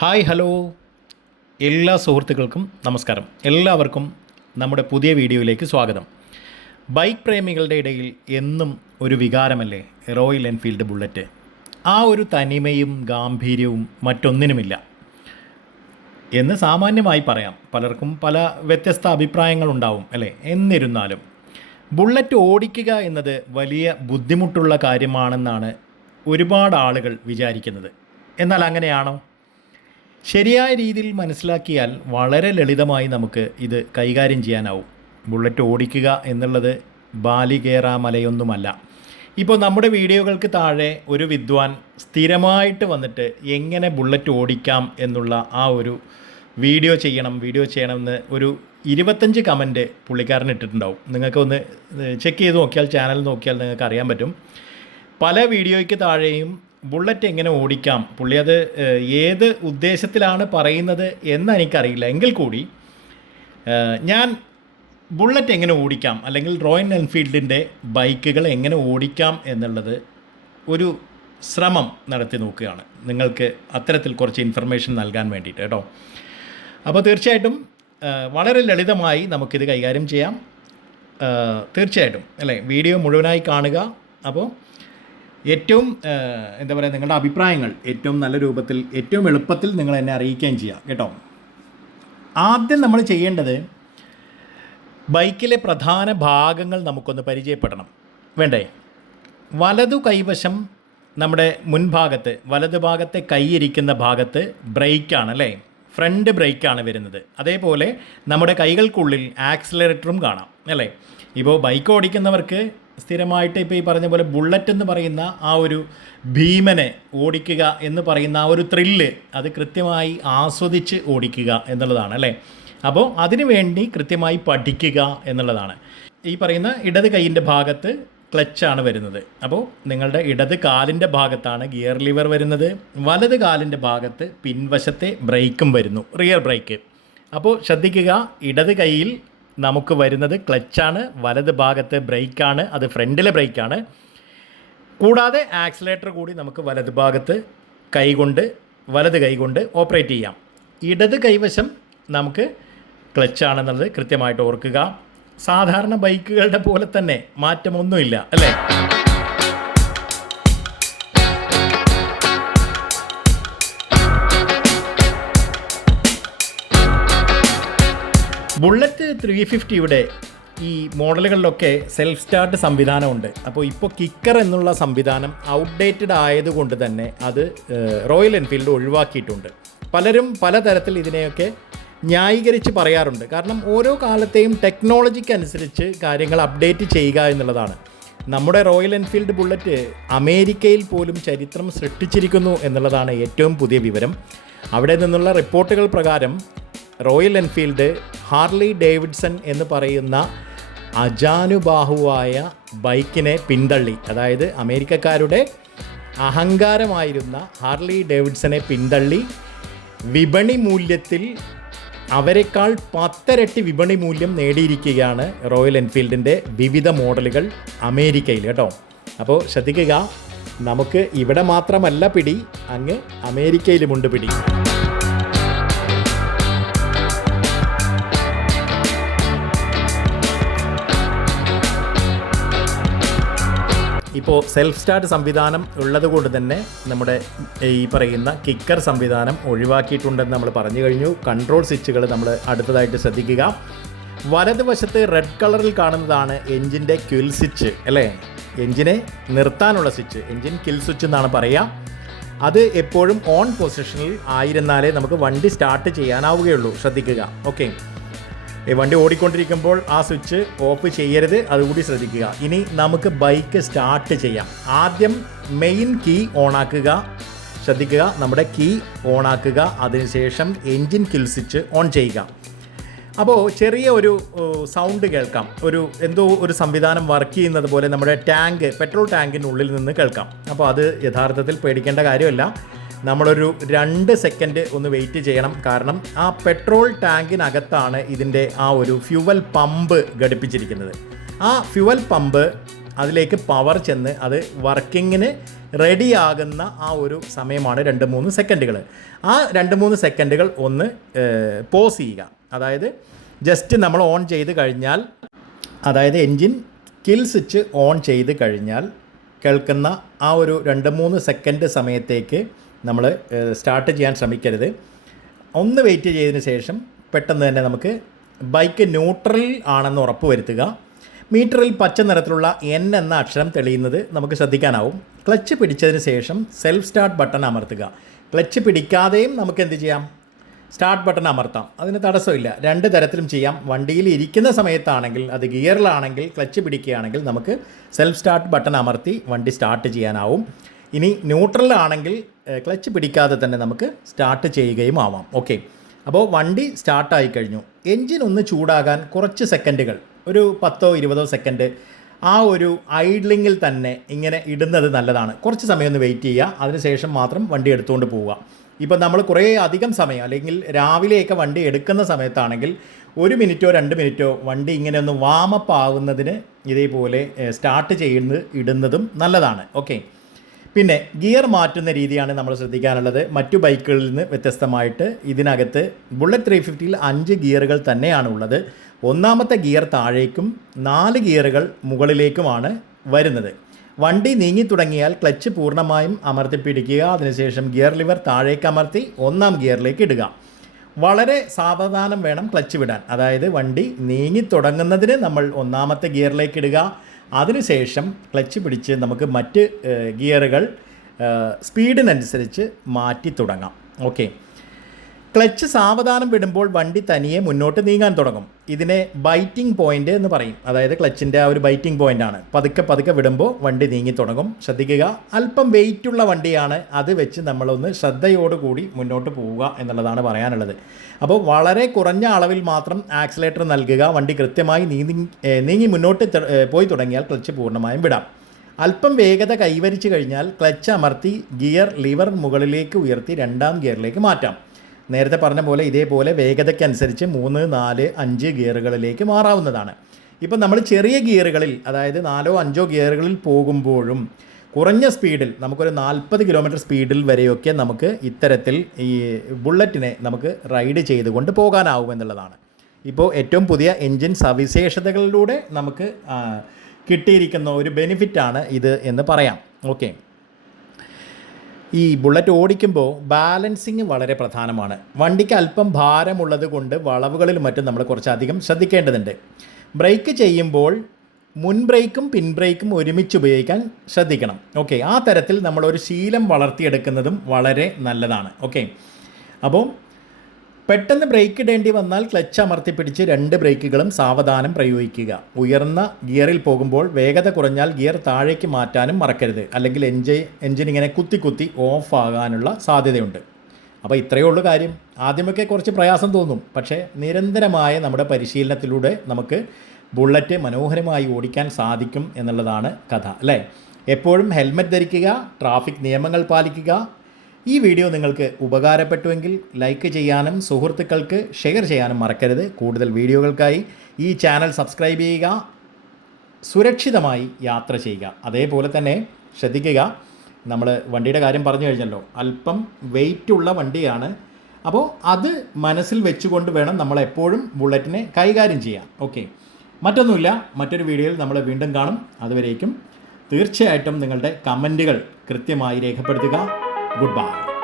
Hi hello എല്ലാ സുഹൃത്തുക്കൾക്കും നമസ്കാരം. എല്ലാവർക്കും നമ്മുടെ പുതിയ വീഡിയോയിലേക്ക് സ്വാഗതം. ബൈക്ക് പ്രേമികളുടെ ഇടയിൽ എന്നും ഒരു വികാരമല്ലേ റോയൽ എൻഫീൽഡ് ബുള്ളറ്റ്. ആ ഒരു തനിമയും ഗാംഭീര്യവും മറ്റൊന്നിനുമില്ല എന്ന് സാമാന്യമായി പറയാം. പലർക്കും പല വ്യത്യസ്ത അഭിപ്രായങ്ങളുണ്ടാവും അല്ലേ. എന്നിരുന്നാലും ബുള്ളറ്റ് ഓടിക്കുക എന്നത് വലിയ ബുദ്ധിമുട്ടുള്ള കാര്യമാണെന്നാണ് ഒരുപാട് ആളുകൾ വിചാരിക്കുന്നത്. എന്നാൽ അങ്ങനെയാണോ? ശരിയായ രീതിയിൽ മനസ്സിലാക്കിയാൽ വളരെ ലളിതമായി നമുക്ക് ഇത് കൈകാര്യം ചെയ്യാനാവും. ബുള്ളറ്റ് ഓടിക്കുക എന്നുള്ളത് ബാലികേറ മലയൊന്നുമല്ല. ഇപ്പോൾ നമ്മുടെ വീഡിയോകൾക്ക് താഴെ ഒരു വിദ്വാൻ സ്ഥിരമായിട്ട് വന്നിട്ട് എങ്ങനെ ബുള്ളറ്റ് ഓടിക്കാം എന്നുള്ള ആ ഒരു വീഡിയോ ചെയ്യണമെന്ന് ഒരു 25 കമൻറ്റ് പുള്ളിക്കാരൻ ഇട്ടിട്ടുണ്ടാവും. നിങ്ങൾക്കൊന്ന് ചെക്ക് ചെയ്ത് നോക്കിയാൽ, ചാനൽ നോക്കിയാൽ നിങ്ങൾക്ക് അറിയാൻ പറ്റും. പല വീഡിയോയ്ക്ക് താഴെയും ബുള്ളറ്റ് എങ്ങനെ ഓടിക്കാം, പുള്ളി അത് ഏത് ഉദ്ദേശത്തിലാണ് പറയുന്നത് എന്ന് എനിക്കറിയില്ല. എങ്കിൽ കൂടി ഞാൻ ബുള്ളറ്റ് എങ്ങനെ ഓടിക്കാം അല്ലെങ്കിൽ റോയൽ എൻഫീൽഡിൻ്റെ ബൈക്കുകൾ എങ്ങനെ ഓടിക്കാം എന്നുള്ളത് ഒരു ശ്രമം നടത്തി നോക്കുകയാണ്, നിങ്ങൾക്ക് അത്തരത്തിൽ കുറച്ച് ഇൻഫർമേഷൻ നൽകാൻ വേണ്ടിയിട്ട് കേട്ടോ. അപ്പോൾ തീർച്ചയായിട്ടും വളരെ ലളിതമായി നമുക്കിത് കൈകാര്യം ചെയ്യാം. തീർച്ചയായിട്ടും അല്ലേ, വീഡിയോ മുഴുവനായി കാണുക. അപ്പോൾ ഏറ്റവും നിങ്ങളുടെ അഭിപ്രായങ്ങൾ ഏറ്റവും നല്ല രൂപത്തിൽ, ഏറ്റവും എളുപ്പത്തിൽ നിങ്ങൾ എന്നെ അറിയിക്കുകയും ചെയ്യാം കേട്ടോ. ആദ്യം നമ്മൾ ചെയ്യേണ്ടത് ബൈക്കിലെ പ്രധാന ഭാഗങ്ങൾ നമുക്കൊന്ന് പരിചയപ്പെടണം, വേണ്ടേ? വലതു കൈവശം നമ്മുടെ മുൻഭാഗത്ത്, വലതു ഭാഗത്തെ കൈയിരിക്കുന്ന ഭാഗത്ത് ബ്രേക്കാണ് അല്ലേ, ഫ്രണ്ട് ബ്രേക്കാണ് വരുന്നത്. അതേപോലെ നമ്മുടെ കൈകൾക്കുള്ളിൽ ആക്സിലറേറ്ററും കാണാം അല്ലേ. ഇപ്പോൾ ബൈക്ക് ഓടിക്കുന്നവർക്ക് സ്ഥിരമായിട്ട് ഇപ്പോൾ ഈ പറഞ്ഞ പോലെ ബുള്ളറ്റ് എന്ന് പറയുന്ന ആ ഒരു ഭീമനെ ഓടിക്കുക എന്ന് പറയുന്ന ആ ഒരു ത്രില്ല് അത് കൃത്യമായി ആസ്വദിച്ച് ഓടിക്കുക എന്നുള്ളതാണ് അല്ലേ. അപ്പോൾ അതിനു വേണ്ടി കൃത്യമായി പഠിക്കുക എന്നുള്ളതാണ്. ഈ പറയുന്ന ഇടത് കൈയിൻ്റെ ഭാഗത്ത് ക്ലച്ചാണ് വരുന്നത്. അപ്പോൾ നിങ്ങളുടെ ഇടത് കാലിൻ്റെ ഭാഗത്താണ് ഗിയർ ലിവർ വരുന്നത്. വലത് കാലിൻ്റെ ഭാഗത്ത് പിൻവശത്തെ ബ്രേക്കും വരുന്നു, റിയർ ബ്രേക്ക്. അപ്പോൾ ശ്രദ്ധിക്കുക, ഇടത് കൈയിൽ നമുക്ക് വരുന്നത് ക്ലച്ചാണ്, വലത് ഭാഗത്ത് ബ്രേക്കാണ്, അത് ഫ്രണ്ടിലെ ബ്രേക്കാണ്. കൂടാതെ ആക്സിലേറ്റർ കൂടി നമുക്ക് വലത് ഭാഗത്ത് വലത് കൈ കൊണ്ട് ഓപ്പറേറ്റ് ചെയ്യാം. ഇടത് കൈവശം നമുക്ക് ക്ലച്ചാണെന്നുള്ളത് കൃത്യമായിട്ട് ഓർക്കുക. സാധാരണ ബൈക്കുകളുടെ പോലെ തന്നെ മാറ്റമൊന്നുമില്ല അല്ലേ. ബുള്ളറ്റ് 350യുടെ ഈ മോഡലുകളിലൊക്കെ സെൽഫ് സ്റ്റാർട്ട് സംവിധാനമുണ്ട്. അപ്പോൾ ഇപ്പോൾ കിക്കർ എന്നുള്ള സംവിധാനം ഔട്ട്ഡേറ്റഡ് ആയതുകൊണ്ട് തന്നെ അത് റോയൽ എൻഫീൽഡ് ഒഴിവാക്കിയിട്ടുണ്ട്. പലരും പലതരത്തിൽ ഇതിനെയൊക്കെ ന്യായീകരിച്ച് പറയാറുണ്ട്. കാരണം ഓരോ കാലത്തെയും ടെക്നോളജിക്കനുസരിച്ച് കാര്യങ്ങൾ അപ്ഡേറ്റ് ചെയ്യുക എന്നുള്ളതാണ്. നമ്മുടെ റോയൽ എൻഫീൽഡ് ബുള്ളറ്റ് അമേരിക്കയിൽ പോലും ചരിത്രം സൃഷ്ടിച്ചിരിക്കുന്നു എന്നുള്ളതാണ് ഏറ്റവും പുതിയ വിവരം. അവിടെ നിന്നുള്ള റിപ്പോർട്ടുകൾ പ്രകാരം റോയൽ എൻഫീൽഡ് ഹാർലി ഡേവിഡ്സൺ എന്ന് പറയുന്ന അജാനുബാഹുവായ ബൈക്കിനെ പിന്തള്ളി, അതായത് അമേരിക്കക്കാരുടെ അഹങ്കാരമായിരുന്ന ഹാർലി ഡേവിഡ്സനെ പിന്തള്ളി വിപണി മൂല്യത്തിൽ അവരെക്കാൾ 10 ഇരട്ടി വിപണി മൂല്യം നേടിയിരിക്കുകയാണ് റോയൽ എൻഫീൽഡിൻ്റെ വിവിധ മോഡലുകൾ അമേരിക്കയിൽ കേട്ടോ. അപ്പോൾ ശ്രദ്ധിക്കുക, നമുക്ക് ഇവിടെ മാത്രമല്ല പിടി, അങ്ങ് അമേരിക്കയിലുമുണ്ട് പിടി. ഇപ്പോൾ സെൽഫ് സ്റ്റാർട്ട് സംവിധാനം ഉള്ളതുകൊണ്ട് തന്നെ നമ്മുടെ ഈ പറയുന്ന കിക്കർ സംവിധാനം ഒഴിവാക്കിയിട്ടുണ്ടെന്ന് നമ്മൾ പറഞ്ഞു കഴിഞ്ഞു. കൺട്രോൾ സ്വിച്ചുകൾ നമ്മൾ അടുത്തതായിട്ട് ശ്രദ്ധിക്കുക. വലതുവശത്ത് റെഡ് കളറിൽ കാണുന്നതാണ് എൻജിൻ്റെ ക്വിൽ സ്വിച്ച് അല്ലേ, എൻജിനെ നിർത്താനുള്ള സ്വിച്ച്, എൻജിൻ കിൽ സ്വിച്ച് എന്നാണ് പറയുക. അത് എപ്പോഴും ഓൺ പൊസിഷനിൽ ആയിരുന്നാലേ നമുക്ക് വണ്ടി സ്റ്റാർട്ട് ചെയ്യാനാവുകയുള്ളൂ. ശ്രദ്ധിക്കുക. ഓക്കെ, വണ്ടി ഓടിക്കൊണ്ടിരിക്കുമ്പോൾ ആ സ്വിച്ച് ഓഫ് ചെയ്യരുത്, അതുകൂടി ശ്രദ്ധിക്കുക. ഇനി നമുക്ക് ബൈക്ക് സ്റ്റാർട്ട് ചെയ്യാം. ആദ്യം മെയിൻ കീ ഓണാക്കുക. ശ്രദ്ധിക്കുക, നമ്മുടെ കീ ഓണാക്കുക. അതിനുശേഷം എൻജിൻ കിൽ സ്വിച്ച് ഓൺ ചെയ്യുക. അപ്പോൾ ചെറിയ ഒരു സൗണ്ട് കേൾക്കാം, എന്തോ ഒരു സംവിധാനം വർക്ക് ചെയ്യുന്നത് പോലെ നമ്മുടെ പെട്രോൾ ടാങ്കിനുള്ളിൽ നിന്ന് കേൾക്കാം. അപ്പോൾ അത് യഥാർത്ഥത്തിൽ പേടിക്കേണ്ട കാര്യമല്ല. നമ്മളൊരു 2 സെക്കൻഡ് ഒന്ന് വെയിറ്റ് ചെയ്യണം. കാരണം ആ പെട്രോൾ ടാങ്കിനകത്താണ് ഇതിൻ്റെ ആ ഒരു ഫ്യുവൽ പമ്പ് ഘടിപ്പിച്ചിരിക്കുന്നത്. ആ ഫ്യുവൽ പമ്പ് അതിലേക്ക് പവർ ചെന്ന് അത് വർക്കിങ്ങിന് റെഡിയാകുന്ന ആ ഒരു സമയമാണ് 2-3 സെക്കൻഡുകൾ. ആ 2-3 സെക്കൻഡുകൾ ഒന്ന് പോസ് ചെയ്യുക. അതായത് ജസ്റ്റ് നമ്മൾ ഓൺ ചെയ്ത് കഴിഞ്ഞാൽ, അതായത് എൻജിൻ കിൽ സ്വിച്ച് ഓൺ ചെയ്ത് കഴിഞ്ഞാൽ കേൾക്കുന്ന ആ ഒരു 2-3 സെക്കൻഡ് സമയത്തേക്ക് നമ്മൾ സ്റ്റാർട്ട് ചെയ്യാൻ ശ്രമിക്കരുത്. ഒന്ന് വെയിറ്റ് ചെയ്തതിന് ശേഷം പെട്ടെന്ന് തന്നെ നമുക്ക് ബൈക്ക് ന്യൂട്രൽ ആണെന്ന് ഉറപ്പ് വരുത്തുക. മീറ്ററിൽ പച്ച നിറത്തിലുള്ള N എന്ന അക്ഷരം തെളിയുന്നത് നമുക്ക് ശ്രദ്ധിക്കാനാവും. ക്ലച്ച് പിടിച്ചതിന് ശേഷം സെൽഫ് സ്റ്റാർട്ട് ബട്ടൺ അമർത്തുക. ക്ലച്ച് പിടിക്കാതെയും നമുക്ക് എന്ത് ചെയ്യാം? സ്റ്റാർട്ട് ബട്ടൺ അമർത്താം. അതിന് തടസ്സമില്ല. 2 തരത്തിലും ചെയ്യാം. വണ്ടിയിൽ ഇരിക്കുന്ന സമയത്താണെങ്കിൽ, അത് ഗിയറിലാണെങ്കിൽ, ക്ലച്ച് പിടിക്കുകയാണെങ്കിൽ നമുക്ക് സെൽഫ് സ്റ്റാർട്ട് ബട്ടൺ അമർത്തി വണ്ടി സ്റ്റാർട്ട് ചെയ്യാനാവും. ഇനി ന്യൂട്രലാണെങ്കിൽ ക്ലച്ച് പിടിക്കാതെ തന്നെ നമുക്ക് സ്റ്റാർട്ട് ചെയ്യുകയും ആവാം. ഓക്കെ, അപ്പോൾ വണ്ടി സ്റ്റാർട്ടായി കഴിഞ്ഞു. എൻജിൻ ഒന്ന് ചൂടാകാൻ കുറച്ച് സെക്കൻഡുകൾ, ഒരു 10-20 സെക്കൻഡ് ആ ഒരു ഐഡ്ലിങ്ങിൽ തന്നെ ഇങ്ങനെ ഇടുന്നത് നല്ലതാണ്. കുറച്ച് സമയം ഒന്ന് വെയിറ്റ് ചെയ്യുക. അതിനുശേഷം മാത്രം വണ്ടി എടുത്തുകൊണ്ട് പോവുക. ഇപ്പം നമ്മൾ കുറേ അധികം സമയം, അല്ലെങ്കിൽ രാവിലെയൊക്കെ വണ്ടി എടുക്കുന്ന സമയത്താണെങ്കിൽ 1 മിനിറ്റോ 2 മിനിറ്റോ വണ്ടി ഇങ്ങനെ ഒന്ന് വാമപ്പ് ആവുന്നതിന് ഇതേപോലെ സ്റ്റാർട്ട് ഇടുന്നതും നല്ലതാണ്. ഓക്കെ, പിന്നെ ഗിയർ മാറ്റുന്ന രീതിയാണ് നമ്മൾ ശ്രദ്ധിക്കാനുള്ളത്. മറ്റു ബൈക്കുകളിൽ നിന്ന് വ്യത്യസ്തമായിട്ട് ഇതിനകത്ത് ബുള്ളറ്റ് 350ൽ 5 ഗിയറുകൾ തന്നെയാണ് ഉള്ളത്. 1ാമത്തെ ഗിയർ താഴേക്കും 4 ഗിയറുകൾ മുകളിലേക്കുമാണ് വരുന്നത്. വണ്ടി നീങ്ങി തുടങ്ങിയാൽ ക്ലച്ച് പൂർണ്ണമായും അമർത്തിപ്പിടിക്കുക. അതിനുശേഷം ഗിയർ ലിവർ താഴേക്ക് അമർത്തി 1ാം ഗിയറിലേക്ക് ഇടുക. വളരെ സാവധാനം വേണം ക്ലച്ച് വിടാൻ. അതായത് വണ്ടി നീങ്ങി തുടങ്ങുന്നതിന് നമ്മൾ 1ാമത്തെ ഗിയറിലേക്ക് ഇടുക. അതിനുശേഷം ക്ലച്ച് പിടിച്ച് നമുക്ക് മറ്റ് ഗിയറുകൾ സ്പീഡിനനുസരിച്ച് മാറ്റി തുടങ്ങാം. ഓക്കെ, ക്ലച്ച് സാവധാനം വിടുമ്പോൾ വണ്ടി തനിയെ മുന്നോട്ട് നീങ്ങാൻ തുടങ്ങും. ഇതിനെ ബൈറ്റിംഗ് പോയിൻ്റ് എന്ന് പറയും. അതായത് ക്ലച്ചിൻ്റെ ആ ഒരു ബൈറ്റിംഗ് പോയിൻ്റാണ്. പതുക്കെ വിടുമ്പോൾ വണ്ടി നീങ്ങി തുടങ്ങും. ശ്രദ്ധിക്കുക, അല്പം വെയിറ്റുള്ള വണ്ടിയാണ്. അത് വെച്ച് നമ്മളൊന്ന് ശ്രദ്ധയോടുകൂടി മുന്നോട്ട് പോവുക എന്നുള്ളതാണ് പറയാനുള്ളത്. അപ്പോൾ വളരെ കുറഞ്ഞ അളവിൽ മാത്രം ആക്സിലേറ്റർ നൽകുക. വണ്ടി കൃത്യമായി നീങ്ങി മുന്നോട്ട് പോയി തുടങ്ങിയാൽ ക്ലച്ച് പൂർണ്ണമായും വിടാം. അല്പം വേഗത കൈവരിച്ചു കഴിഞ്ഞാൽ ക്ലച്ച് അമർത്തി ഗിയർ ലിവർ മുകളിലേക്ക് ഉയർത്തി 2ാം ഗിയറിലേക്ക് മാറ്റാം. നേരത്തെ പറഞ്ഞ പോലെ ഇതേപോലെ വേഗതയ്ക്കനുസരിച്ച് 3, 4, 5 ഗിയറുകളിലേക്ക് മാറാവുന്നതാണ്. ഇപ്പം നമ്മൾ ചെറിയ ഗിയറുകളിൽ, അതായത് 4, 5 ഗിയറുകളിൽ പോകുമ്പോഴും കുറഞ്ഞ സ്പീഡിൽ, നമുക്കൊരു 40 കിലോമീറ്റർ സ്പീഡിൽ വരെയൊക്കെ നമുക്ക് ഇത്തരത്തിൽ ഈ ബുള്ളറ്റിനെ നമുക്ക് റൈഡ് ചെയ്തുകൊണ്ട് പോകാനാവുമെന്നുള്ളതാണ്. ഇപ്പോൾ ഏറ്റവും പുതിയ എൻജിൻ സവിശേഷതകളിലൂടെ നമുക്ക് കിട്ടിയിരിക്കുന്ന ഒരു ബെനിഫിറ്റാണ് ഇത് എന്ന് പറയാം. ഓക്കെ, ഈ ബുള്ളറ്റ് ഓടിക്കുമ്പോൾ ബാലൻസിങ് വളരെ പ്രധാനമാണ്. വണ്ടിക്ക് അല്പം ഭാരമുള്ളത് കൊണ്ട് വളവുകളിൽ മറ്റും നമ്മൾ കുറച്ചധികം ശ്രദ്ധിക്കേണ്ടതുണ്ട്. ബ്രേക്ക് ചെയ്യുമ്പോൾ മുൻ ബ്രേക്കും പിൻ ബ്രേക്കും ഒരുമിച്ച് ഉപയോഗിക്കാൻ ശ്രദ്ധിക്കണം. ഓക്കെ, ആ തരത്തിൽ നമ്മളൊരു ശീലം വളർത്തിയെടുക്കുന്നതും വളരെ നല്ലതാണ്. ഓക്കെ, അപ്പോൾ പെട്ടെന്ന് ബ്രേക്ക് ഇടേണ്ടി വന്നാൽ ക്ലച്ച് അമർത്തിപ്പിടിച്ച് 2 ബ്രേക്കുകളും സാവധാനം പ്രയോഗിക്കുക. ഉയർന്ന ഗിയറിൽ പോകുമ്പോൾ വേഗത കുറഞ്ഞാൽ ഗിയർ താഴേക്ക് മാറ്റാനും മറക്കരുത്. അല്ലെങ്കിൽ എൻജിൻ ഇങ്ങനെ കുത്തി ഓഫ് ആകാനുള്ള സാധ്യതയുണ്ട്. അപ്പോൾ ഇത്രയേ ഉള്ളൂ കാര്യം. ആദ്യമൊക്കെ കുറച്ച് പ്രയാസം തോന്നും. പക്ഷേ നിരന്തരമായ നമ്മുടെ പരിശീലനത്തിലൂടെ നമുക്ക് ബുള്ളറ്റ് മനോഹരമായി ഓടിക്കാൻ സാധിക്കും എന്നുള്ളതാണ് കഥ, അല്ലേ? എപ്പോഴും ഹെൽമെറ്റ് ധരിക്കുക, ട്രാഫിക് നിയമങ്ങൾ പാലിക്കുക. ഈ വീഡിയോ നിങ്ങൾക്ക് ഉപകാരപ്പെട്ടുവെങ്കിൽ ലൈക്ക് ചെയ്യാനും സുഹൃത്തുക്കൾക്ക് ഷെയർ ചെയ്യാനും മറക്കരുത്. കൂടുതൽ വീഡിയോകൾക്കായി ഈ ചാനൽ സബ്സ്ക്രൈബ് ചെയ്യുക. സുരക്ഷിതമായി യാത്ര ചെയ്യുക. അതേപോലെ തന്നെ ശ്രദ്ധിക്കുക, നമ്മൾ വണ്ടിയുടെ കാര്യം പറഞ്ഞു കഴിഞ്ഞല്ലോ, അല്പം വെയിറ്റുള്ള വണ്ടിയാണ്. അപ്പോൾ അത് മനസ്സിൽ വെച്ചുകൊണ്ട് വേണം നമ്മളെപ്പോഴും ബുള്ളറ്റിനെ കൈകാര്യം ചെയ്യാൻ. ഓക്കെ, മറ്റൊന്നുമില്ല. മറ്റൊരു വീഡിയോയിൽ നമ്മൾ വീണ്ടും കാണും. അതുവരേക്കും തീർച്ചയായിട്ടും നിങ്ങളുടെ കമൻറ്റുകൾ കൃത്യമായി രേഖപ്പെടുത്തുക. Goodbye.